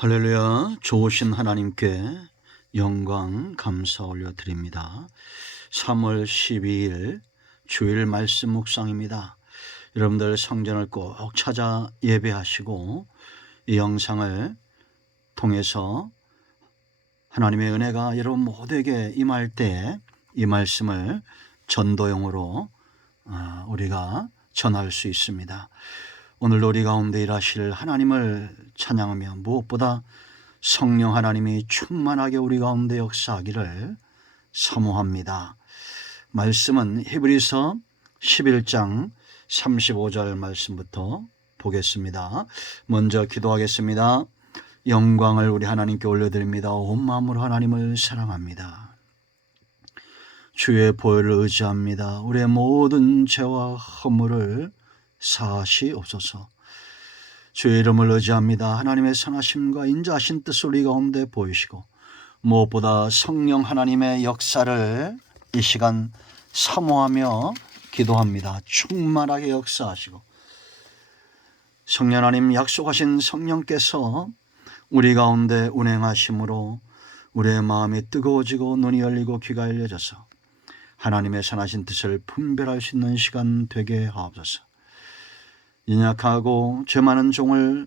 할렐루야. 좋으신 하나님께 영광 감사 올려드립니다. 3월 12일 주일 말씀 묵상입니다. 여러분들 성전을 꼭 찾아 예배하시고 이 영상을 통해서 하나님의 은혜가 여러분 모두에게 임할 때 이 말씀을 전도용으로 우리가 전할 수 있습니다. 오늘도 우리 가운데 일하실 하나님을 찬양하며 무엇보다 성령 하나님이 충만하게 우리 가운데 역사하기를 사모합니다. 말씀은 히브리서 11장 35절 말씀부터 보겠습니다. 먼저 기도하겠습니다. 영광을 우리 하나님께 올려드립니다. 온 마음으로 하나님을 사랑합니다. 주의 보혈을 의지합니다. 우리의 모든 죄와 허물을 사하시옵소서. 주의 이름을 의지합니다. 하나님의 선하심과 인자하신 뜻을 우리 가운데 보이시고 무엇보다 성령 하나님의 역사를 이 시간 사모하며 기도합니다. 충만하게 역사하시고 성령 하나님 약속하신 성령께서 우리 가운데 운행하심으로 우리의 마음이 뜨거워지고 눈이 열리고 귀가 열려져서 하나님의 선하신 뜻을 분별할 수 있는 시간 되게 하옵소서. 연약하고 죄 많은 종을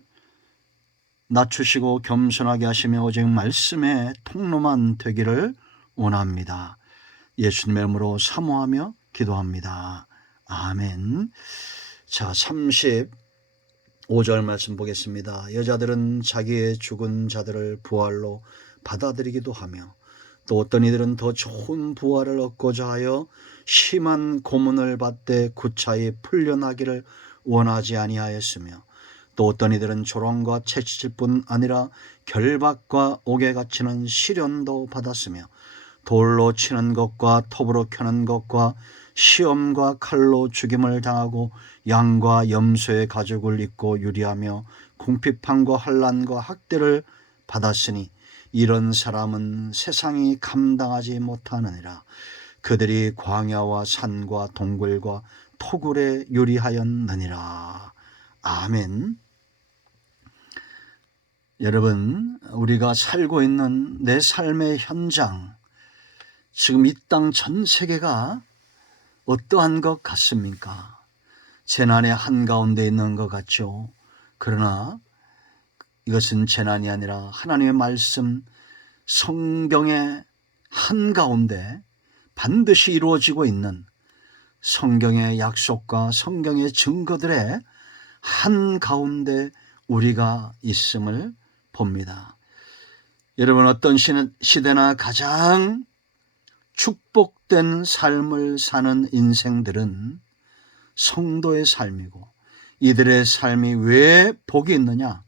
낮추시고 겸손하게 하시며 오직 말씀의 통로만 되기를 원합니다. 예수님의 이름으로 사모하며 기도합니다. 아멘. 자, 35절 말씀 보겠습니다. 여자들은 자기의 죽은 자들을 부활로 받아들이기도 하며 또 어떤 이들은 더 좋은 부활을 얻고자 하여 심한 고문을 받되 구차히 풀려나기를 원하지 아니하였으며 또 어떤 이들은 조롱과 채찍일 뿐 아니라 결박과 옥에 갇히는 시련도 받았으며 돌로 치는 것과 톱으로 켜는 것과 시험과 칼로 죽임을 당하고 양과 염소의 가죽을 입고 유리하며 궁핍함과 환난과 학대를 받았으니 이런 사람은 세상이 감당하지 못하느니라. 그들이 광야와 산과 동굴과 토굴에 유리하였느니라. 아멘. 여러분, 우리가 살고 있는 내 삶의 현장, 지금 이 땅 전 세계가 어떠한 것 같습니까? 재난의 한가운데 있는 것 같죠. 그러나 이것은 재난이 아니라 하나님의 말씀, 성경의 한가운데 반드시 이루어지고 있는 성경의 약속과 성경의 증거들의 한가운데 우리가 있음을 봅니다. 여러분, 어떤 시대나 가장 축복된 삶을 사는 인생들은 성도의 삶이고 이들의 삶이 왜 복이 있느냐?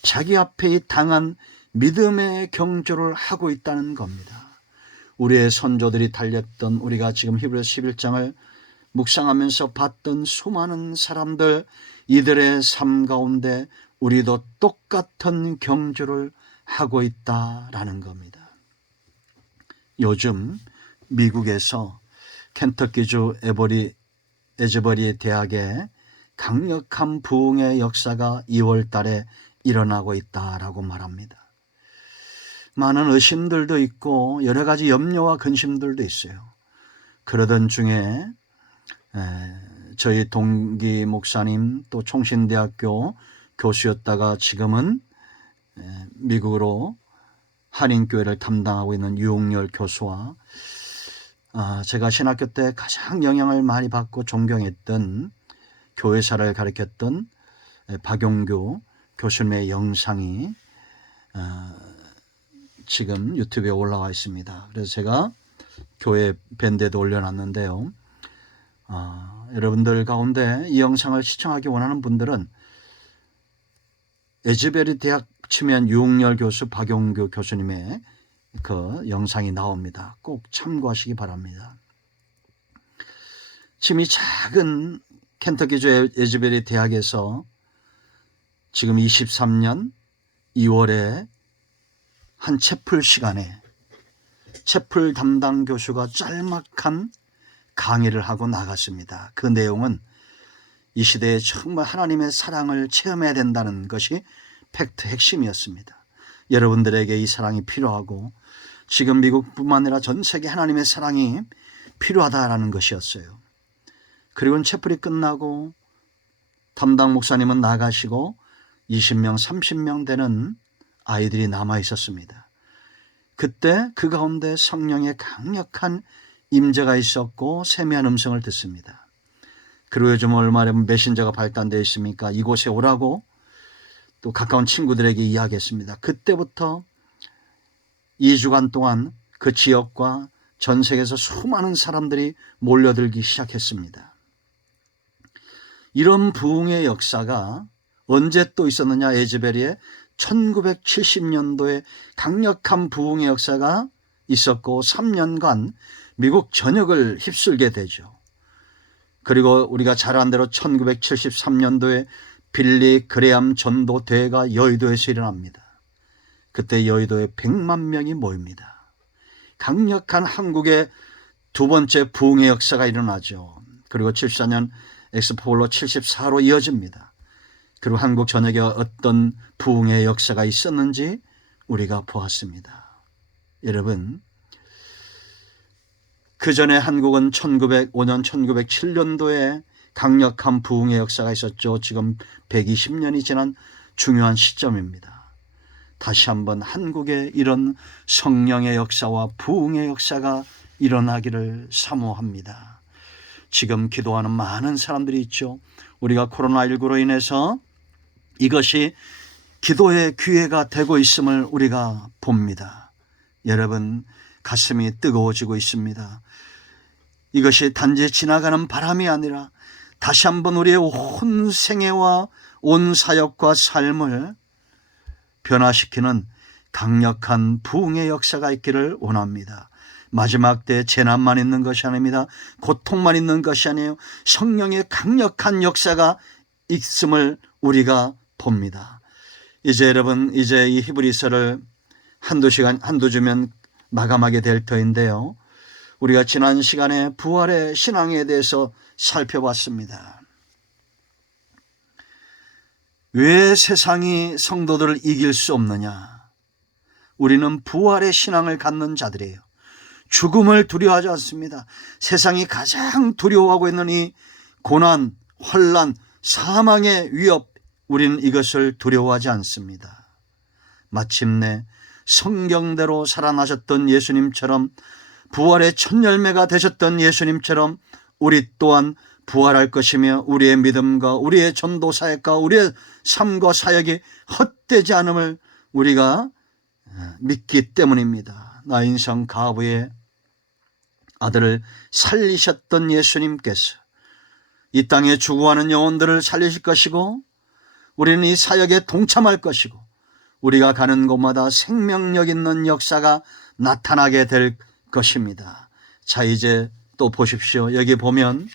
자기 앞에 당한 믿음의 경주를 하고 있다는 겁니다. 우리의 선조들이 달렸던, 우리가 지금 히브리서 11장을 묵상하면서 봤던 수많은 사람들, 이들의 삶 가운데 우리도 똑같은 경주를 하고 있다라는 겁니다. 요즘 미국에서 켄터키주 에즈버리 대학에 강력한 부흥의 역사가 2월 달에 일어나고 있다라고 말합니다. 많은 의심들도 있고 여러 가지 염려와 근심들도 있어요. 그러던 중에 저희 동기 목사님, 또 총신대학교 교수였다가 지금은 미국으로 한인교회를 담당하고 있는 유홍열 교수와 제가 신학교 때 가장 영향을 많이 받고 존경했던 교회사를 가르쳤던 박용규 교수님의 영상이 지금 유튜브에 올라와 있습니다. 그래서 제가 교회 밴드에도 올려놨는데요. 여러분들 가운데 이 영상을 시청하기 원하는 분들은 에즈베리 대학 치면 유홍열 교수, 박용규 교수님의 그 영상이 나옵니다. 꼭 참고하시기 바랍니다. 지금 이 작은 켄터키주 에즈베리 대학에서 지금 23년 2월에 한 채플 시간에 채플 담당 교수가 짤막한 강의를 하고 나갔습니다. 그 내용은 이 시대에 정말 하나님의 사랑을 체험해야 된다는 것이 팩트 핵심이었습니다. 여러분들에게 이 사랑이 필요하고 지금 미국뿐만 아니라 전 세계 하나님의 사랑이 필요하다라는 것이었어요. 그리고는 채플이 끝나고 담당 목사님은 나가시고 20명, 30명 되는 아이들이 남아 있었습니다. 그때 그 가운데 성령의 강력한 임재가 있었고 세미한 음성을 듣습니다. 그리고 요즘 얼마나 메신저가 발달되어 있습니까? 이곳에 오라고 또 가까운 친구들에게 이야기했습니다. 그때부터 2주간 동안 그 지역과 전 세계에서 수많은 사람들이 몰려들기 시작했습니다. 이런 부흥의 역사가 언제 또 있었느냐? 에즈베리에 1970년도에 강력한 부흥의 역사가 있었고 3년간 미국 전역을 휩쓸게 되죠. 그리고 우리가 잘 아는 대로 1973년도에 빌리 그레암 전도 대회가 여의도에서 일어납니다. 그때 여의도에 100만 명이 모입니다. 강력한 한국의 두 번째 부흥의 역사가 일어나죠. 그리고 74년 엑스포홀로 74로 이어집니다. 그리고 한국 전역에 어떤 부흥의 역사가 있었는지 우리가 보았습니다. 여러분, 그 전에 한국은 1905년, 1907년도에 강력한 부흥의 역사가 있었죠. 지금 120년이 지난 중요한 시점입니다. 다시 한번 한국에 이런 성령의 역사와 부흥의 역사가 일어나기를 사모합니다. 지금 기도하는 많은 사람들이 있죠. 우리가 코로나19로 인해서 이것이 기도의 기회가 되고 있음을 우리가 봅니다. 여러분, 가슴이 뜨거워지고 있습니다. 이것이 단지 지나가는 바람이 아니라 다시 한번 우리의 온 생애와 온 사역과 삶을 변화시키는 강력한 부흥의 역사가 있기를 원합니다. 마지막 때 재난만 있는 것이 아닙니다. 고통만 있는 것이 아니에요. 성령의 강력한 역사가 있음을 우리가 봅니다. 이제 여러분, 이제 이 히브리서를 한두 주면 마감하게 될 터인데요. 우리가 지난 시간에 부활의 신앙에 대해서 살펴봤습니다. 왜 세상이 성도들을 이길 수 없느냐? 우리는 부활의 신앙을 갖는 자들이에요. 죽음을 두려워하지 않습니다. 세상이 가장 두려워하고 있는 이 고난, 환난, 사망의 위협, 우리는 이것을 두려워하지 않습니다. 마침내 성경대로 살아나셨던 예수님처럼, 부활의 첫 열매가 되셨던 예수님처럼 우리 또한 부활할 것이며 우리의 믿음과 우리의 전도 사역과 우리의 삶과 사역이 헛되지 않음을 우리가 믿기 때문입니다. 나인성 가부의 아들을 살리셨던 예수님께서 이 땅에 죽어가는 영혼들을 살리실 것이고 우리는 이 사역에 동참할 것이고 우리가 가는 곳마다 생명력 있는 역사가 나타나게 될 것입니다. 자, 이제 또 보십시오. 여기 보면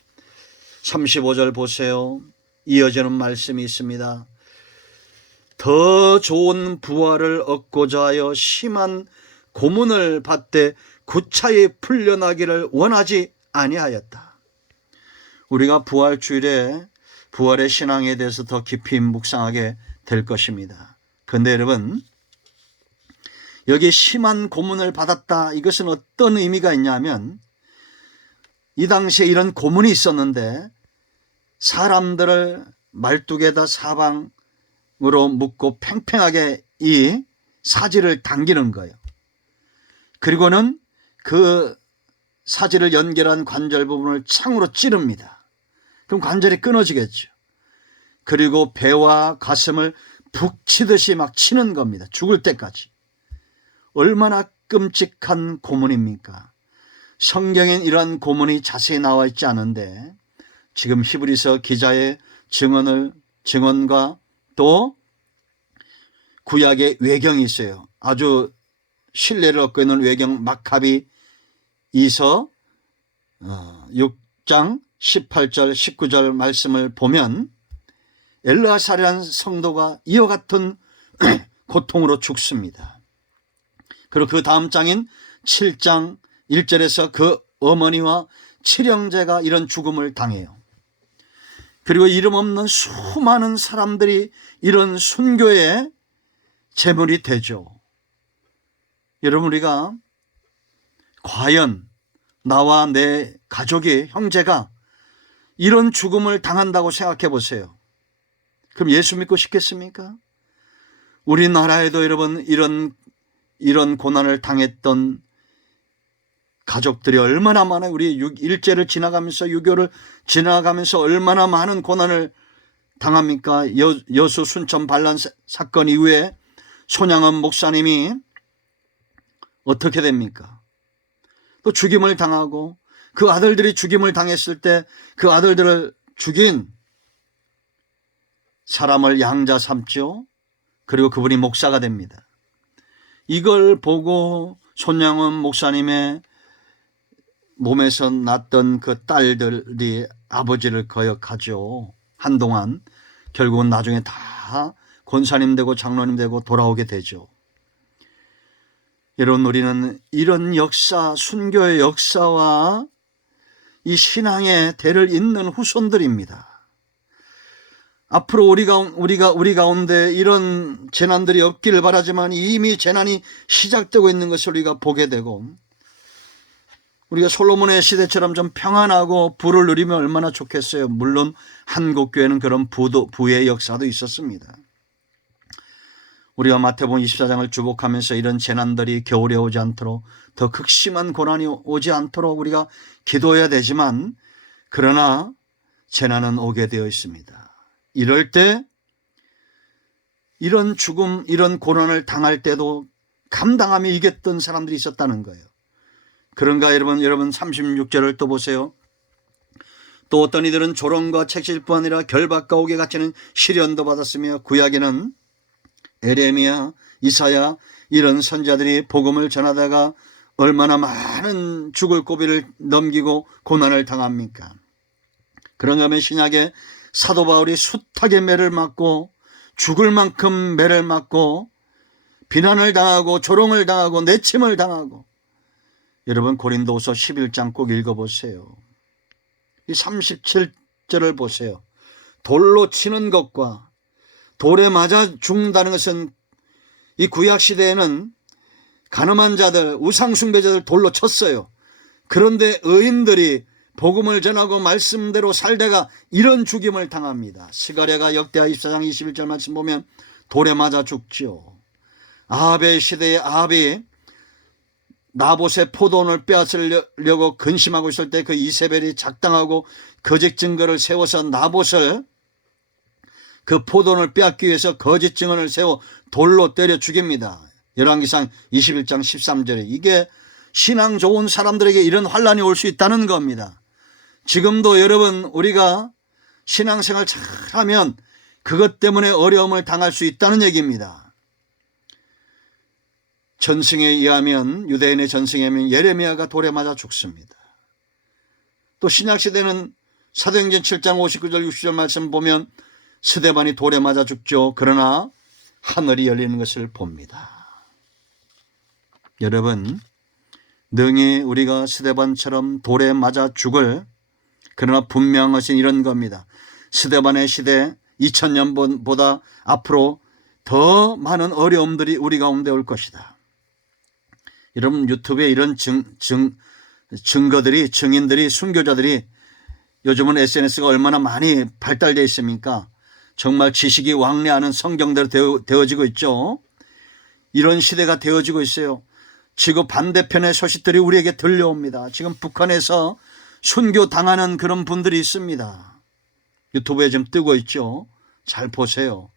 35절 보세요. 이어지는 말씀이 있습니다. 더 좋은 부활을 얻고자 하여 심한 고문을 받되 구차히 풀려나기를 원하지 아니하였다. 우리가 부활주일에 부활의 신앙에 대해서 더 깊이 묵상하게 될 것입니다. 그런데 여러분, 여기 심한 고문을 받았다, 이것은 어떤 의미가 있냐면 이 당시에 이런 고문이 있었는데 사람들을 말뚝에다 사방으로 묶고 팽팽하게 이 사지를 당기는 거예요. 그리고는 그 사지를 연결한 관절 부분을 창으로 찌릅니다. 그럼 관절이 끊어지겠죠. 그리고 배와 가슴을 북 치듯이 막 치는 겁니다. 죽을 때까지. 얼마나 끔찍한 고문입니까? 성경엔 이런 고문이 자세히 나와 있지 않은데 지금 히브리서 기자의 증언과 또 구약의 외경이 있어요. 아주 신뢰를 얻고 있는 외경 마카비 이서 6장 18절 19절 말씀을 보면 엘르아살이라는 성도가 이와 같은 고통으로 죽습니다. 그리고 그 다음 장인 7장 1절에서 그 어머니와 칠형제가 이런 죽음을 당해요. 그리고 이름 없는 수많은 사람들이 이런 순교의 제물이 되죠. 여러분, 우리가 과연 나와 내 가족의 형제가 이런 죽음을 당한다고 생각해 보세요. 그럼 예수 믿고 싶겠습니까? 우리나라에도 여러분 이런 고난을 당했던 가족들이 얼마나 많아요. 우리 일제를 지나가면서, 유교를 지나가면서 얼마나 많은 고난을 당합니까? 여수 순천 반란 사건 이후에 손양원 목사님이 어떻게 됩니까? 또 죽임을 당하고, 그 아들들이 죽임을 당했을 때 그 아들들을 죽인 사람을 양자 삼죠. 그리고 그분이 목사가 됩니다. 이걸 보고 손양원 목사님의 몸에서 났던 그 딸들이 아버지를 거역하죠. 한동안. 결국은 나중에 다 권사님 되고 장로님 되고 돌아오게 되죠. 여러분, 우리는 이런 역사, 순교의 역사와 이 신앙의 대를 잇는 후손들입니다. 앞으로 우리 가운데 이런 재난들이 없기를 바라지만 이미 재난이 시작되고 있는 것을 우리가 보게 되고, 우리가 솔로몬의 시대처럼 좀 평안하고 부를 누리면 얼마나 좋겠어요. 물론 한국교회는 그런 부의 역사도 있었습니다. 우리가 마태복음 24장을 주목하면서 이런 재난들이 겨울에 오지 않도록, 더 극심한 고난이 오지 않도록 우리가 기도해야 되지만, 그러나 재난은 오게 되어 있습니다. 이럴 때 이런 죽음, 이런 고난을 당할 때도 감당하며 이겼던 사람들이 있었다는 거예요. 그런가 여러분 36절을 또 보세요. 또 어떤 이들은 조롱과 책실뿐 아니라 결박과 옥에 갇히는 시련도 받았으며, 구약에는 에레미야, 이사야 이런 선지자들이 복음을 전하다가 얼마나 많은 죽을 고비를 넘기고 고난을 당합니까? 그런가 하면 신약에 사도 바울이 숱하게 매를 맞고, 죽을 만큼 매를 맞고, 비난을 당하고 조롱을 당하고 내침을 당하고, 여러분 고린도후서 11장 꼭 읽어보세요. 이 37절을 보세요. 돌로 치는 것과 돌에 맞아 죽는다는 것은, 이 구약시대에는 가늠한 자들, 우상숭배자들 돌로 쳤어요. 그런데 의인들이 복음을 전하고 말씀대로 살다가 이런 죽임을 당합니다. 스가랴가 역대하 24장 21절 말씀 보면 돌에 맞아 죽죠. 아합의 시대에 아합이 나봇의 포도원을 빼앗으려고 근심하고 있을 때 그 이세벨이 작당하고 거짓 증거를 세워서 나봇을, 그 포도원을 빼앗기 위해서 거짓 증언을 세워 돌로 때려 죽입니다. 열왕기상 21장 13절에. 이게 신앙 좋은 사람들에게 이런 환란이 올 수 있다는 겁니다. 지금도 여러분, 우리가 신앙생활 잘하면 그것 때문에 어려움을 당할 수 있다는 얘기입니다. 전승에 의하면, 유대인의 전승에 의하면 예레미야가 돌에 맞아 죽습니다. 또 신약시대는 사도행전 7장 59절 60절 말씀 보면 스데반이 돌에 맞아 죽죠. 그러나 하늘이 열리는 것을 봅니다. 여러분, 능히 우리가 스데반처럼 돌에 맞아 죽을, 그러나 분명한 것은 이런 겁니다. 스데반의 시대 2000년보다 앞으로 더 많은 어려움들이 우리 가운데 올 것이다. 여러분, 유튜브에 이런 증거들이, 증인들이, 순교자들이, 요즘은 SNS가 얼마나 많이 발달되어 있습니까? 정말 지식이 왕래하는 성경대로 되어지고 있죠. 이런 시대가 되어지고 있어요. 지구 반대편의 소식들이 우리에게 들려옵니다. 지금 북한에서 순교 당하는 그런 분들이 있습니다. 유튜브에 지금 뜨고 있죠. 잘 보세요.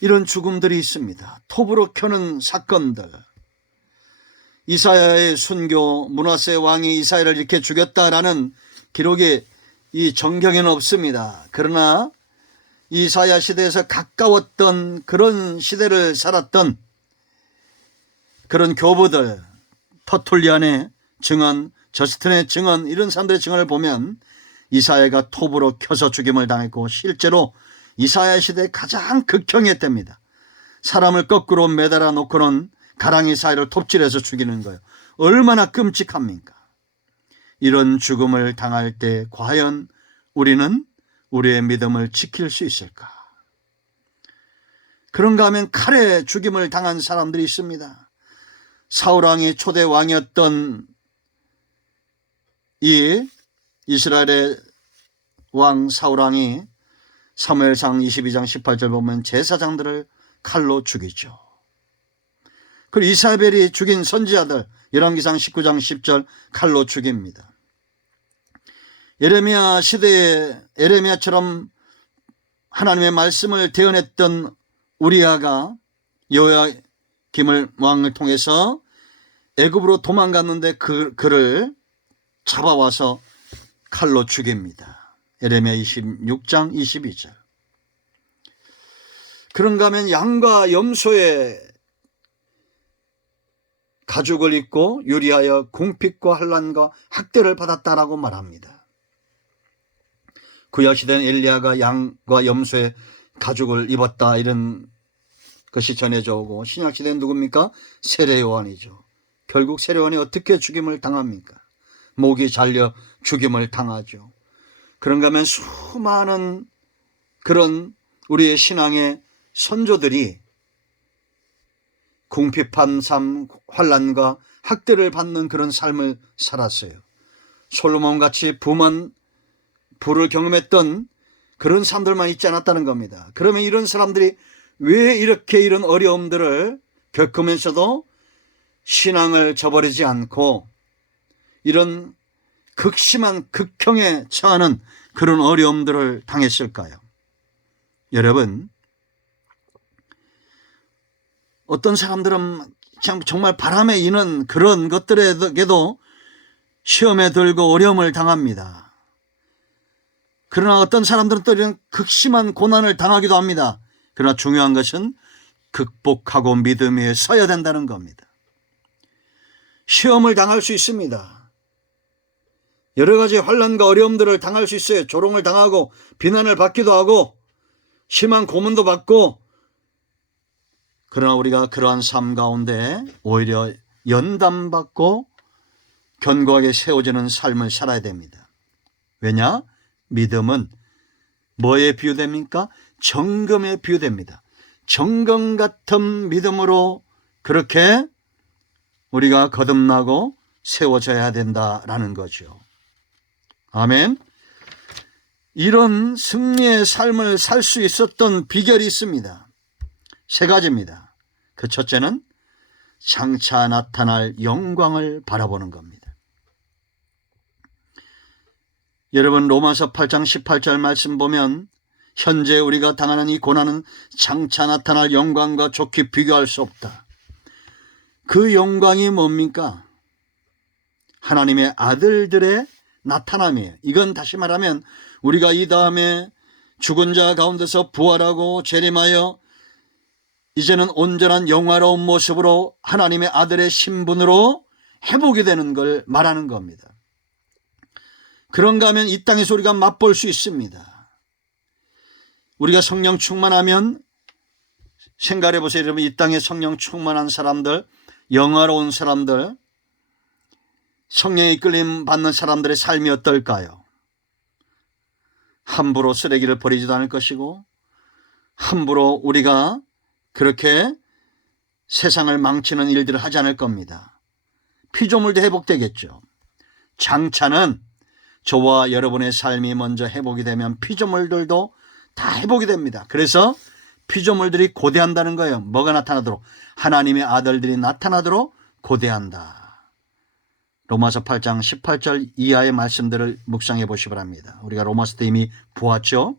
이런 죽음들이 있습니다. 톱으로 켜는 사건들. 이사야의 순교, 므낫세 왕이 이사야를 이렇게 죽였다라는 기록이 이 정경에는 없습니다. 그러나 이사야 시대에서 가까웠던 그런 시대를 살았던 그런 교부들, 터툴리안의 증언, 저스틴의 증언, 이런 사람들의 증언을 보면 이사야가 톱으로 켜서 죽임을 당했고, 실제로 이사야 시대의 가장 극형의 때입니다. 사람을 거꾸로 매달아 놓고는 가랑이 사이를 톱질해서 죽이는 거예요. 얼마나 끔찍합니까? 이런 죽음을 당할 때 과연 우리는 우리의 믿음을 지킬 수 있을까? 그런가 하면 칼에 죽임을 당한 사람들이 있습니다. 사울왕이 초대 왕이었던 이 이스라엘의 왕 사울왕이 사무엘상 22장 18절 보면 제사장들을 칼로 죽이죠. 그리고 이사벨이 죽인 선지자들 열왕기상 19장 10절 칼로 죽입니다. 예레미야 시대에 예레미야처럼 하나님의 말씀을 대언했던 우리아가 여호야김을 왕을 통해서 애굽으로 도망갔는데 그를 잡아와서 칼로 죽입니다. 예레미야 26장 22절. 그런가 하면 양과 염소의 가죽을 입고 유리하여 궁핍과 환난과 학대를 받았다라고 말합니다. 구약시대는 엘리야가 양과 염소의 가죽을 입었다 이런 것이 전해져 오고, 신약시대는 누굽니까? 세례요한이죠. 결국 세례요한이 어떻게 죽임을 당합니까? 목이 잘려 죽임을 당하죠. 그런가 하면 수많은 그런 우리의 신앙의 선조들이 궁핍한 삶, 환난과 학대를 받는 그런 삶을 살았어요. 솔로몬같이 부를 경험했던 그런 사람들만 있지 않았다는 겁니다. 그러면 이런 사람들이 왜 이렇게 이런 어려움들을 겪으면서도 신앙을 저버리지 않고 이런 극심한 극형에 처하는 그런 어려움들을 당했을까요? 여러분, 어떤 사람들은 정말 바람에 이는 그런 것들에도 시험에 들고 어려움을 당합니다. 그러나 어떤 사람들은 또 이런 극심한 고난을 당하기도 합니다. 그러나 중요한 것은 극복하고 믿음 위에 서야 된다는 겁니다. 시험을 당할 수 있습니다. 여러 가지 환난과 어려움들을 당할 수 있어요. 조롱을 당하고 비난을 받기도 하고 심한 고문도 받고, 그러나 우리가 그러한 삶 가운데 오히려 연단받고 견고하게 세워지는 삶을 살아야 됩니다. 왜냐? 믿음은 뭐에 비유됩니까? 정금에 비유됩니다. 정금 같은 믿음으로 그렇게 우리가 거듭나고 세워져야 된다라는 거죠. 아멘. 이런 승리의 삶을 살 수 있었던 비결이 있습니다. 3가지입니다. 그 첫째는 장차 나타날 영광을 바라보는 겁니다. 여러분, 로마서 8장 18절 말씀 보면 현재 우리가 당하는 이 고난은 장차 나타날 영광과 좋게 비교할 수 없다. 그 영광이 뭡니까? 하나님의 아들들의 나타남이에요. 이건 다시 말하면 우리가 이 다음에 죽은 자 가운데서 부활하고 재림하여 이제는 온전한 영화로운 모습으로 하나님의 아들의 신분으로 회복이 되는 걸 말하는 겁니다. 그런가 하면 이 땅에서 우리가 맛볼 수 있습니다. 우리가 성령 충만하면, 생각해 보세요. 여러분, 이 땅에 성령 충만한 사람들, 영화로운 사람들, 성령의 이끌림 받는 사람들의 삶이 어떨까요? 함부로 쓰레기를 버리지도 않을 것이고, 함부로 우리가 그렇게 세상을 망치는 일들을 하지 않을 겁니다. 피조물도 회복되겠죠. 장차는 저와 여러분의 삶이 먼저 회복이 되면 피조물들도 다 회복이 됩니다. 그래서 피조물들이 고대한다는 거예요. 뭐가 나타나도록? 하나님의 아들들이 나타나도록 고대한다. 로마서 8장 18절 이하의 말씀들을 묵상해 보시기 바랍니다. 우리가 로마서 때 이미 보았죠.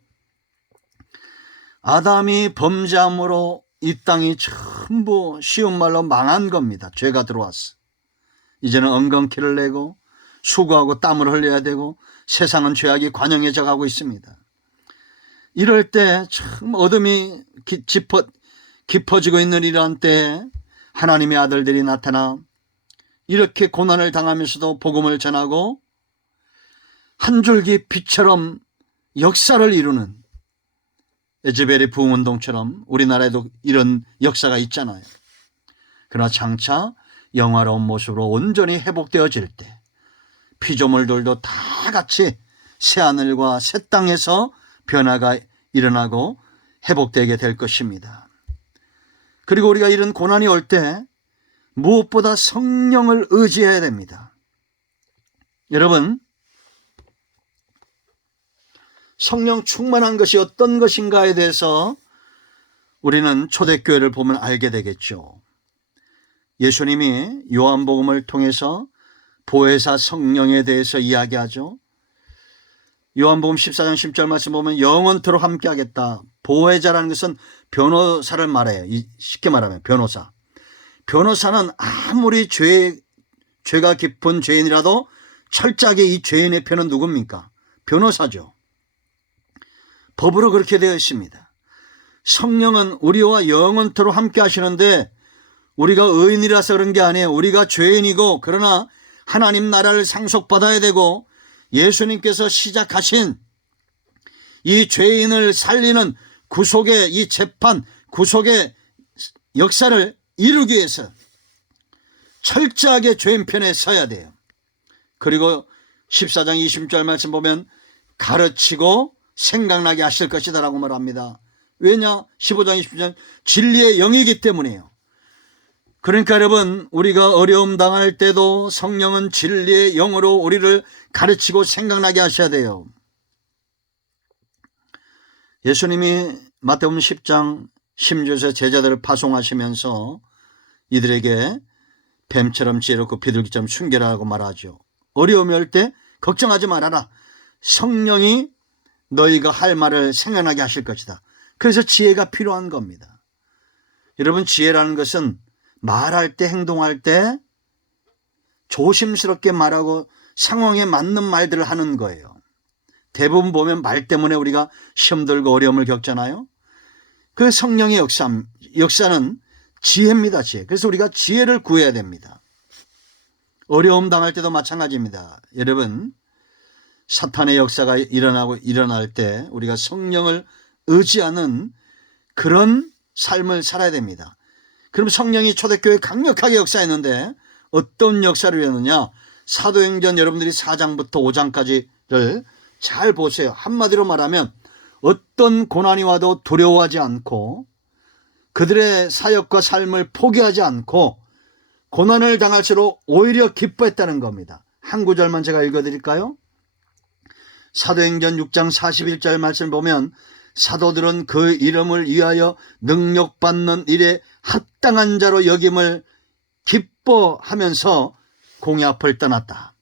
아담이 범죄함으로 이 땅이 전부 쉬운 말로 망한 겁니다. 죄가 들어왔어. 이제는 엉겅퀴를 내고 수고하고 땀을 흘려야 되고 세상은 죄악이 관영해져 가고 있습니다. 이럴 때 참 어둠이 깊어지고 있는 이러한 때에 하나님의 아들들이 나타나 이렇게 고난을 당하면서도 복음을 전하고 한 줄기 빛처럼 역사를 이루는, 에즈벨의 부흥운동처럼 우리나라에도 이런 역사가 있잖아요. 그러나 장차 영화로운 모습으로 온전히 회복되어질 때 피조물들도 다 같이 새하늘과 새 땅에서 변화가 일어나고 회복되게 될 것입니다. 그리고 우리가 이런 고난이 올 때 무엇보다 성령을 의지해야 됩니다. 여러분, 성령 충만한 것이 어떤 것인가에 대해서 우리는 초대교회를 보면 알게 되겠죠. 예수님이 요한복음을 통해서 보혜사 성령에 대해서 이야기하죠. 요한복음 14장 10절 말씀 보면 영원토록 함께하겠다. 보혜자라는 것은 변호사를 말해요. 쉽게 말하면 변호사. 변호사는 아무리 죄가 깊은 죄인이라도 철저하게 이 죄인의 편은 누굽니까? 변호사죠. 법으로 그렇게 되어 있습니다. 성령은 우리와 영원토록 함께 하시는데 우리가 의인이라서 그런 게 아니에요. 우리가 죄인이고 그러나 하나님 나라를 상속받아야 되고 예수님께서 시작하신 이 죄인을 살리는 구속의 이 재판, 구속의 역사를 이루기 위해서 철저하게 죄인 편에 서야 돼요. 그리고 14장 20절 말씀 보면 가르치고 생각나게 하실 것이다 라고 말합니다. 왜냐? 15장 20절 진리의 영이기 때문이에요. 그러니까 여러분, 우리가 어려움 당할 때도 성령은 진리의 영으로 우리를 가르치고 생각나게 하셔야 돼요. 예수님이 마태복음 10장 16절에서 제자들을 파송하시면서 이들에게 뱀처럼 지혜롭고 비둘기처럼 순결하라고 말하죠. 어려움이 올 때 걱정하지 말아라. 성령이 너희가 할 말을 생각나게 하실 것이다. 그래서 지혜가 필요한 겁니다. 여러분, 지혜라는 것은 말할 때, 행동할 때 조심스럽게 말하고 상황에 맞는 말들을 하는 거예요. 대부분 보면 말 때문에 우리가 시험 들고 어려움을 겪잖아요. 그 성령의 역사는 지혜입니다. 지혜. 그래서 우리가 지혜를 구해야 됩니다. 어려움 당할 때도 마찬가지입니다. 여러분, 사탄의 역사가 일어날 때 우리가 성령을 의지하는 그런 삶을 살아야 됩니다. 그럼 성령이 초대교회에 강력하게 역사했는데 어떤 역사를 했느냐? 사도행전 여러분들이 4장부터 5장까지를 잘 보세요. 한마디로 말하면 어떤 고난이 와도 두려워하지 않고 그들의 사역과 삶을 포기하지 않고 고난을 당할수록 오히려 기뻐했다는 겁니다. 한 구절만 제가 읽어드릴까요? 사도행전 6장 41절 말씀을 보면 사도들은 그 이름을 위하여 능력받는 일에 합당한 자로 여김을 기뻐하면서 공의 앞을 떠났다.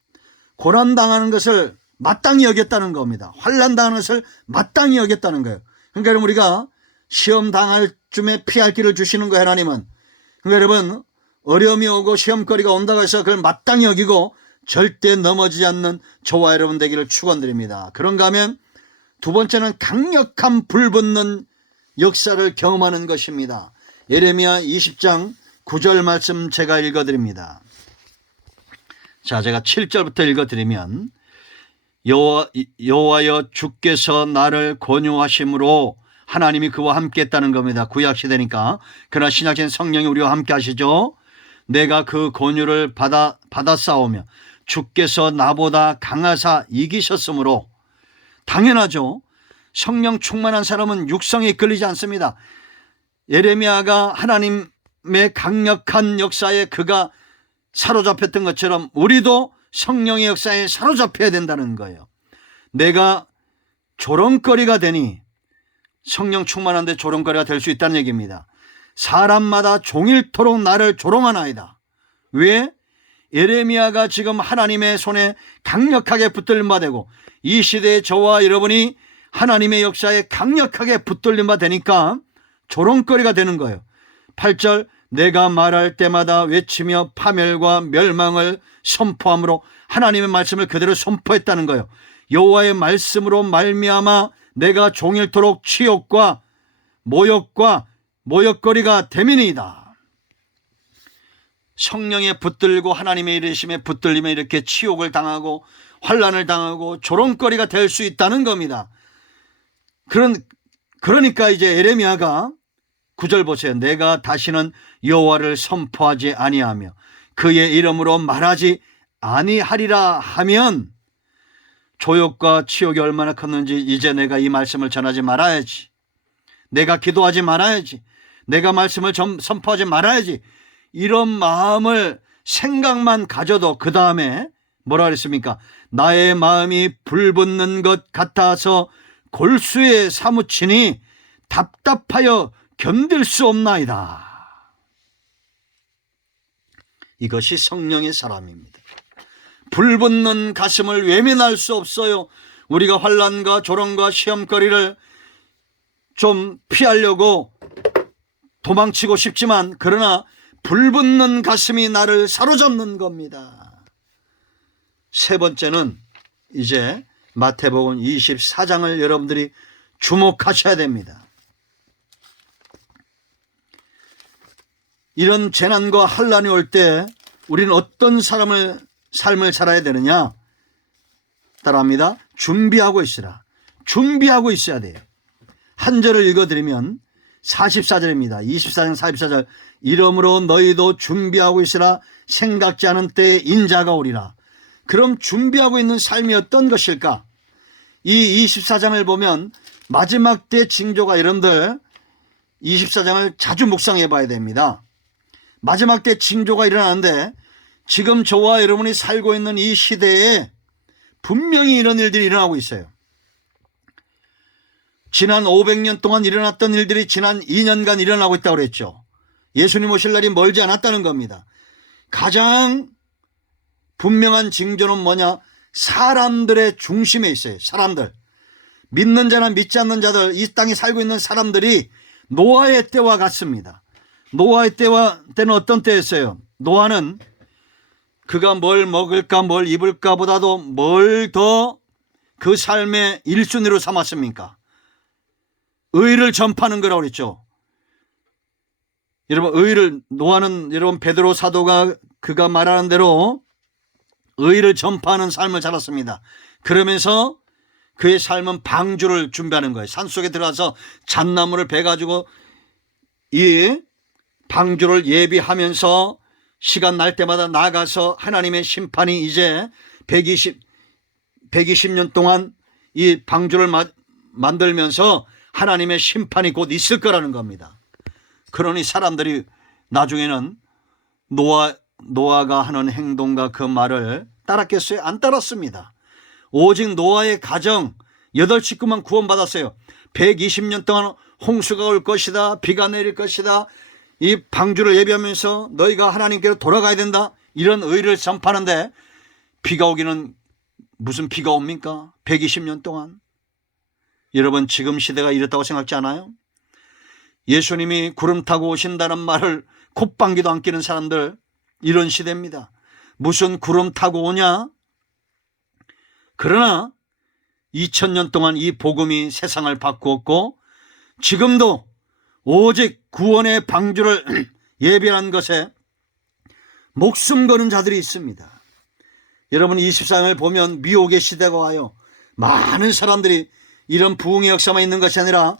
고난당하는 것을 마땅히 여겼다는 겁니다. 환난당하는 것을 마땅히 여겼다는 거예요. 그러니까 여러분, 우리가 시험 당할 쯤에 피할 길을 주시는 거예요, 하나님은. 그러니까 여러분, 어려움이 오고 시험거리가 온다고 해서 그걸 마땅히 여기고 절대 넘어지지 않는 저와 여러분 되기를 축원드립니다. 그런가 하면 두 번째는 강력한 불붙는 역사를 경험하는 것입니다. 예레미야 20장 9절 말씀 제가 읽어드립니다. 자, 제가 7절부터 읽어드리면 여호와여 주께서 나를 권유하심으로 하나님이 그와 함께 했다는 겁니다. 구약시대니까. 그러나 신약시대는 성령이 우리와 함께 하시죠. 내가 그 권유를 받았사오며 주께서 나보다 강하사 이기셨으므로. 당연하죠. 성령 충만한 사람은 육성에 이끌리지 않습니다. 예레미야가 하나님의 강력한 역사에 그가 사로잡혔던 것처럼 우리도 성령의 역사에 사로잡혀야 된다는 거예요. 내가 조롱거리가 되니 성령 충만한데 조롱거리가 될 수 있다는 얘기입니다. 사람마다 종일토록 나를 조롱하나이다. 왜? 예레미야가 지금 하나님의 손에 강력하게 붙들림 바 되고 이 시대에 저와 여러분이 하나님의 역사에 강력하게 붙들림 바 되니까 조롱거리가 되는 거예요. 8절 내가 말할 때마다 외치며 파멸과 멸망을 선포함으로 하나님의 말씀을 그대로 선포했다는 거예요. 여호와의 말씀으로 말미암아 내가 종일토록 치욕과 모욕거리가 되민이다. 성령에 붙들고 하나님의 이르심에 붙들리면 이렇게 치욕을 당하고 환난을 당하고 조롱거리가 될 수 있다는 겁니다. 그러니까 이제 예레미야가 9절 보세요. 내가 다시는 여호와를 선포하지 아니하며 그의 이름으로 말하지 아니하리라 하면 조욕과 치욕이 얼마나 컸는지 이제 내가 이 말씀을 전하지 말아야지. 내가 기도하지 말아야지. 내가 말씀을 선포하지 말아야지. 이런 마음을 생각만 가져도 그 다음에 뭐라 그랬습니까? 나의 마음이 불붙는 것 같아서 골수에 사무치니 답답하여 견딜 수 없나이다. 이것이 성령의 사람입니다. 불붙는 가슴을 외면할 수 없어요. 우리가 환난과 조롱과 시험거리를 좀 피하려고 도망치고 싶지만 그러나 불붙는 가슴이 나를 사로잡는 겁니다. 세 번째는 이제 마태복음 24장을 여러분들이 주목하셔야 됩니다. 이런 재난과 환난이 올 때 우리는 어떤 삶을 살아야 되느냐? 따라합니다. 준비하고 있으라. 준비하고 있어야 돼요. 한 절을 읽어드리면 44절입니다. 24장 44절. 이러므로 너희도 준비하고 있으라. 생각지 않은 때에 인자가 오리라. 그럼 준비하고 있는 삶이 어떤 것일까? 이 24장을 보면 마지막 때 징조가 여러분들 24장을 자주 묵상해 봐야 됩니다. 마지막 때 징조가 일어나는데 지금 저와 여러분이 살고 있는 이 시대에 분명히 이런 일들이 일어나고 있어요. 지난 500년 동안 일어났던 일들이 지난 2년간 일어나고 있다고 그랬죠. 예수님 오실 날이 멀지 않았다는 겁니다. 가장 분명한 징조는 뭐냐? 사람들의 중심에 있어요. 사람들. 믿는 자나 믿지 않는 자들, 이 땅에 살고 있는 사람들이 노아의 때와 같습니다. 노아의 때는 어떤 때였어요? 노아는 그가 뭘 먹을까 뭘 입을까 보다도 뭘 더 그 삶의 1순위로 삼았습니까? 의를 전파하는 거라고 그랬죠. 여러분 노아는 여러분 베드로 사도가 그가 말하는 대로 의를 전파하는 삶을 살았습니다. 그러면서 그의 삶은 방주를 준비하는 거예요. 산속에 들어가서 잣나무를 베가지고 이 방주를 예비하면서 시간 날 때마다 나가서 하나님의 심판이 이제 120년 동안 이 방주를 만들면서 하나님의 심판이 곧 있을 거라는 겁니다. 그러니 사람들이 나중에는 노아가 하는 행동과 그 말을 따랐겠어요? 안 따랐습니다. 오직 노아의 가정 8식구만 구원받았어요. 120년 동안 홍수가 올 것이다. 비가 내릴 것이다. 이 방주를 예비하면서 너희가 하나님께로 돌아가야 된다. 이런 의를 전파하는데 비가 오기는 무슨 비가 옵니까? 120년 동안. 여러분 지금 시대가 이렇다고 생각지 않아요? 예수님이 구름 타고 오신다는 말을 콧방귀도 안 끼는 사람들 이런 시대입니다. 무슨 구름 타고 오냐? 그러나 2000년 동안 이 복음이 세상을 바꾸었고 지금도 오직 구원의 방주를 예비한 것에 목숨 거는 자들이 있습니다. 여러분 24장을 보면 미혹의 시대가 와요. 많은 사람들이 이런 부흥의 역사만 있는 것이 아니라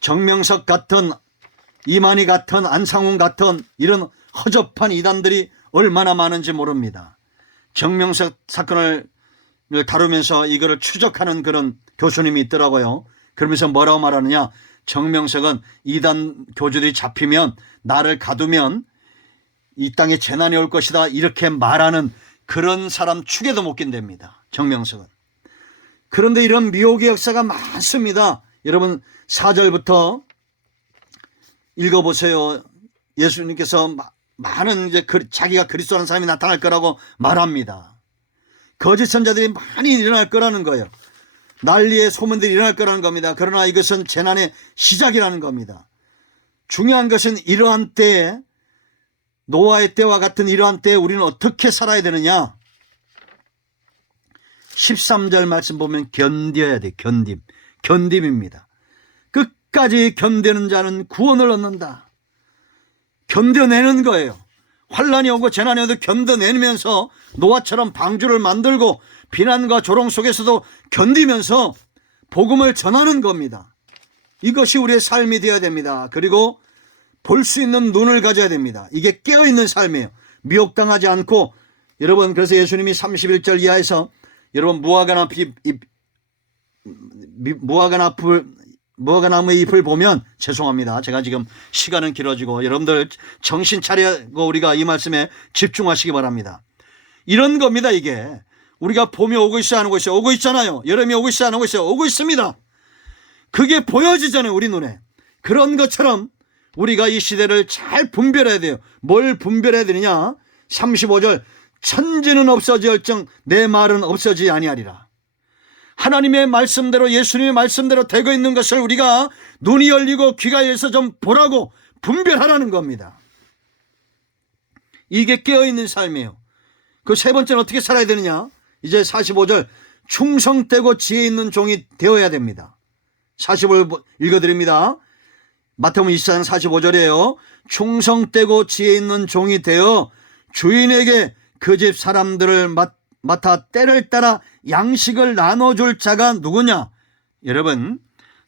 정명석 같은 이만희 같은 안상훈 같은 이런 허접한 이단들이 얼마나 많은지 모릅니다. 정명석 사건을 다루면서 이거를 추적하는 그런 교수님이 있더라고요. 그러면서 뭐라고 말하느냐? 정명석은 이단 교주들이 잡히면 나를 가두면 이 땅에 재난이 올 것이다 이렇게 말하는 그런 사람 축에도 못 낀답니다. 정명석은. 그런데 이런 미혹의 역사가 많습니다. 여러분 4절부터 읽어보세요. 예수님께서 많은 이제 자기가 그리스도라는 사람이 나타날 거라고 말합니다. 거짓 선자들이 많이 일어날 거라는 거예요. 난리의 소문들이 일어날 거라는 겁니다. 그러나 이것은 재난의 시작이라는 겁니다. 중요한 것은 이러한 때에 노아의 때와 같은 이러한 때에 우리는 어떻게 살아야 되느냐? 13절 말씀 보면 견뎌야 돼. 견딤입니다. 끝까지 견디는 자는 구원을 얻는다. 견뎌내는 거예요. 환란이 오고 재난이 오도 견뎌내면서 노아처럼 방주를 만들고 비난과 조롱 속에서도 견디면서 복음을 전하는 겁니다. 이것이 우리의 삶이 되어야 됩니다. 그리고 볼 수 있는 눈을 가져야 됩니다. 이게 깨어있는 삶이에요. 미혹당하지 않고. 여러분 그래서 예수님이 31절 이하에서 여러분 무화과 나무 무화과나무의 잎을 보면, 죄송합니다. 제가 지금 시간은 길어지고 여러분들 정신 차리고 우리가 이 말씀에 집중하시기 바랍니다. 이런 겁니다. 이게 우리가 봄이 오고 있어요, 안 오고 있어요? 오고 있잖아요. 여름이 오고 있어요, 안 오고 있어요? 오고 있습니다. 그게 보여지잖아요, 우리 눈에. 그런 것처럼 우리가 이 시대를 잘 분별해야 돼요. 뭘 분별해야 되느냐? 35절, 천지는 없어질정 내 말은 없어지지 아니하리라. 하나님의 말씀대로, 예수님의 말씀대로 되고 있는 것을 우리가 눈이 열리고 귀가 열려서 좀 보라고, 분별하라는 겁니다. 이게 깨어있는 삶이에요. 그 세 번째는 어떻게 살아야 되느냐? 이제 45절, 충성되고 지혜 있는 종이 되어야 됩니다. 45절 읽어드립니다. 마태복음 24장 45절이에요. 충성되고 지혜 있는 종이 되어 주인에게 그 집 사람들을 맡아 때를 따라 양식을 나눠줄 자가 누구냐? 여러분,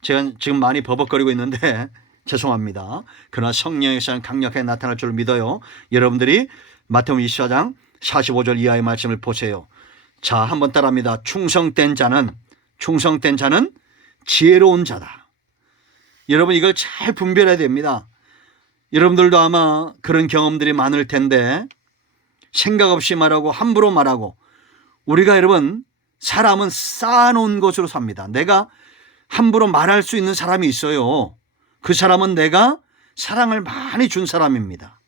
제가 지금 많이 버벅거리고 있는데 죄송합니다. 그러나 성령의 역사는 강력하게 나타날 줄 믿어요. 여러분들이 마태복음 24장 45절 이하의 말씀을 보세요. 자, 한번 따라합니다. 충성된 자는 지혜로운 자다. 여러분, 이걸 잘 분별해야 됩니다. 여러분들도 아마 그런 경험들이 많을 텐데, 생각 없이 말하고 함부로 말하고, 우리가 여러분, 사람은 쌓아놓은 것으로 삽니다. 내가 함부로 말할 수 있는 사람이 있어요. 그 사람은 내가 사랑을 많이 준 사람입니다.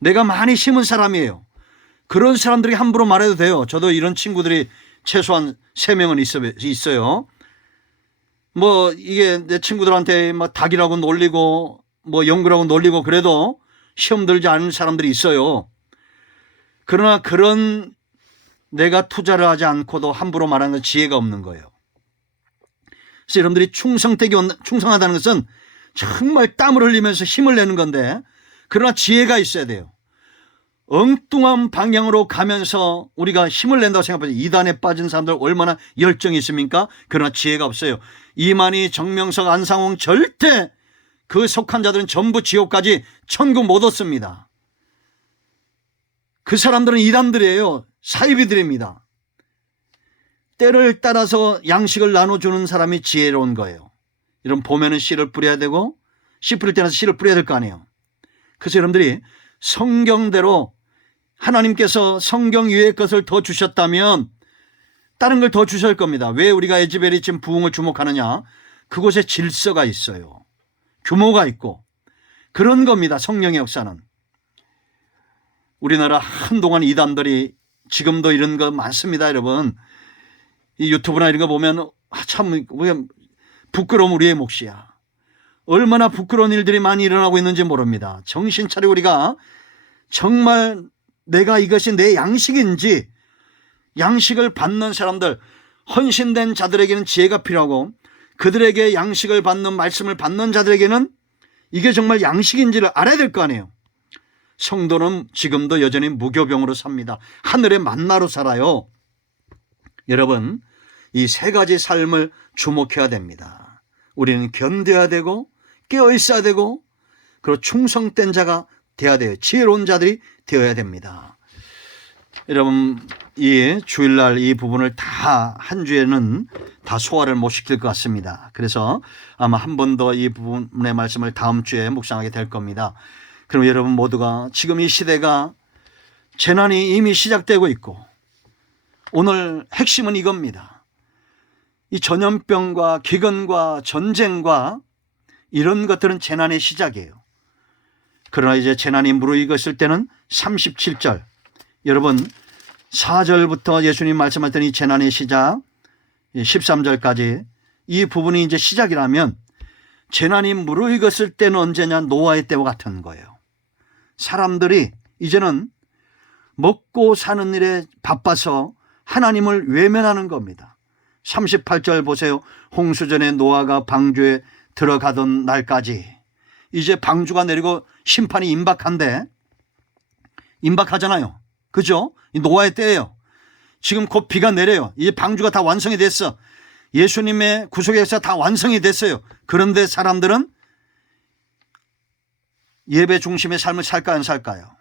내가 많이 심은 사람이에요. 그런 사람들이 함부로 말해도 돼요. 저도 이런 친구들이 최소한 3명은 있어요. 뭐 이게 내 친구들한테 막 닭이라고 놀리고 뭐 영구라고 놀리고 그래도 시험 들지 않은 사람들이 있어요. 그러나 그런 내가 투자를 하지 않고도 함부로 말하는 건 지혜가 없는 거예요. 그래서 여러분들이 충성하다는 것은 정말 땀을 흘리면서 힘을 내는 건데, 그러나 지혜가 있어야 돼요. 엉뚱한 방향으로 가면서 우리가 힘을 낸다고 생각하죠. 이단에 빠진 사람들 얼마나 열정이 있습니까? 그러나 지혜가 없어요. 이만희, 정명석, 안상홍 절대 그 속한 자들은 전부 지옥까지 천국 못 얻습니다. 그 사람들은 이단들이에요. 사이비들입니다. 때를 따라서 양식을 나눠주는 사람이 지혜로운 거예요. 이런 봄에는 씨를 뿌려야 되고, 씨 뿌릴 때는 씨를 뿌려야 될 거 아니에요. 그래서 여러분들이 성경대로 하나님께서 성경 위의 것을 더 주셨다면 다른 걸 더 주실 겁니다. 왜 우리가 에즈벨이 지금 부흥을 주목하느냐? 그곳에 질서가 있어요. 규모가 있고 그런 겁니다. 성령의 역사는. 우리나라 한동안 이단들이 지금도 이런 거 많습니다. 여러분, 이 유튜브나 이런 거 보면 참 부끄러움 우리의 몫이야. 얼마나 부끄러운 일들이 많이 일어나고 있는지 모릅니다. 정신 차리고 우리가 정말 내가 이것이 내 양식인지, 양식을 받는 사람들, 헌신된 자들에게는 지혜가 필요하고, 그들에게 양식을 받는 말씀을 받는 자들에게는 이게 정말 양식인지를 알아야 될 거 아니에요. 성도는 지금도 여전히 무교병으로 삽니다. 하늘의 만나로 살아요. 여러분, 이 3가지 삶을 주목해야 됩니다. 우리는 견뎌야 되고, 깨어 있어야 되고, 그리고 충성된 자가 되어야 돼요. 지혜로운 자들이 되어야 됩니다. 여러분, 이 주일날 이 부분을 다 한 주에는 다 소화를 못 시킬 것 같습니다. 그래서 아마 한 번 더 이 부분의 말씀을 다음 주에 묵상하게 될 겁니다. 그럼 여러분 모두가 지금 이 시대가 재난이 이미 시작되고 있고, 오늘 핵심은 이겁니다. 이 전염병과 기근과 전쟁과 이런 것들은 재난의 시작이에요. 그러나 이제 재난이 무르익었을 때는 37절, 여러분 4절부터 예수님 말씀하셨던 이 재난의 시작 13절까지 이 부분이 이제 시작이라면, 재난이 무르익었을 때는 언제냐? 노아의 때와 같은 거예요. 사람들이 이제는 먹고 사는 일에 바빠서 하나님을 외면하는 겁니다. 38절 보세요. 홍수전에 노아가 방주에 들어가던 날까지, 이제 방주가 내리고 심판이 임박하잖아요. 그죠? 노아의 때예요. 지금 곧 비가 내려요. 이제 방주가 다 완성이 됐어. 예수님의 구속의 역사 다 완성이 됐어요. 그런데 사람들은 예배 중심의 삶을 살까요, 안 살까요?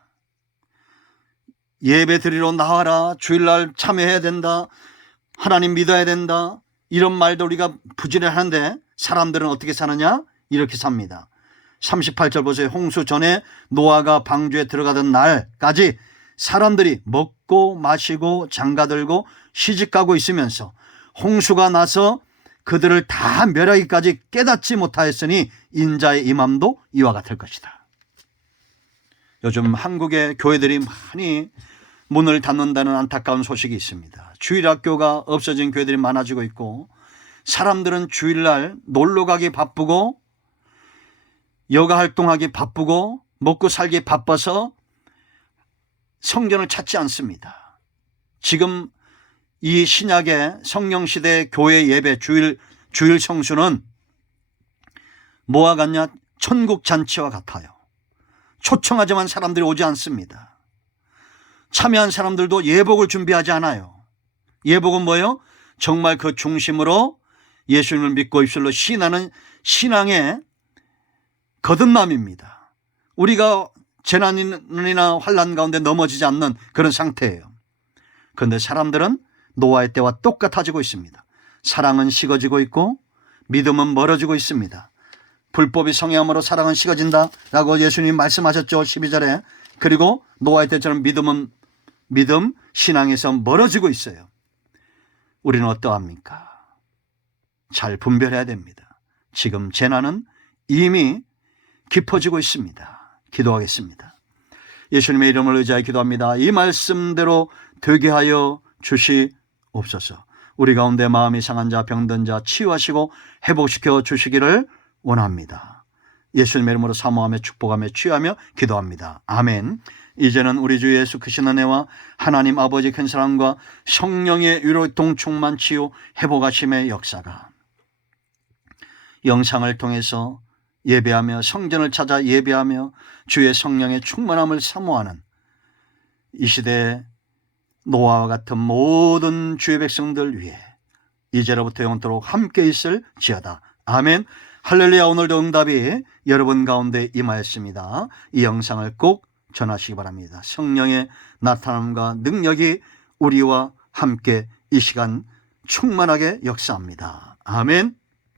예배 드리러 나와라, 주일날 참여해야 된다, 하나님 믿어야 된다, 이런 말도 우리가 부지런히 하는데 사람들은 어떻게 사느냐? 이렇게 삽니다. 38절 보세요. 홍수 전에 노아가 방주에 들어가던 날까지 사람들이 먹고 마시고 장가들고 시집가고 있으면서 홍수가 나서 그들을 다 멸하기까지 깨닫지 못하였으니 인자의 임함도 이와 같을 것이다. 요즘 한국의 교회들이 많이 문을 닫는다는 안타까운 소식이 있습니다. 주일학교가 없어진 교회들이 많아지고 있고, 사람들은 주일날 놀러가기 바쁘고 여가 활동하기 바쁘고 먹고 살기 바빠서 성전을 찾지 않습니다. 지금 이 신약의 성령시대 교회 예배 주일 성수는 뭐와 같냐? 천국 잔치와 같아요. 초청하지만 사람들이 오지 않습니다. 참여한 사람들도 예복을 준비하지 않아요. 예복은 뭐예요? 정말 그 중심으로 예수님을 믿고 입술로 시인하는 신앙의 거듭남입니다. 우리가 재난이나 환난 가운데 넘어지지 않는 그런 상태예요. 그런데 사람들은 노아의 때와 똑같아지고 있습니다. 사랑은 식어지고 있고 믿음은 멀어지고 있습니다. 불법이 성행함으로 사랑은 식어진다라고 예수님 말씀하셨죠. 12절에. 그리고 노아의 때처럼 믿음 신앙에서 멀어지고 있어요. 우리는 어떠합니까? 잘 분별해야 됩니다. 지금 재난은 이미 깊어지고 있습니다. 기도하겠습니다. 예수님의 이름을 의지하여 기도합니다. 이 말씀대로 되게 하여 주시옵소서. 우리 가운데 마음이 상한 자, 병든 자 치유하시고 회복시켜 주시기를 원합니다. 예수님의 이름으로 사모하며 축복하며 취하며 기도합니다. 아멘. 이제는 우리 주 예수 그리스도의 은혜와 하나님 아버지 큰 사랑과 성령의 위로통 충만 치유 회복하심의 역사가 영상을 통해서 예배하며 성전을 찾아 예배하며 주의 성령의 충만함을 사모하는 이 시대에 노아와 같은 모든 주의 백성들 위해 이제로부터 영원토록 함께 있을지어다. 아멘. 할렐루야. 오늘도 응답이 여러분 가운데 임하였습니다. 이 영상을 꼭 전하시기 바랍니다. 성령의 나타남과 능력이 우리와 함께 이 시간 충만하게 역사합니다. 아멘.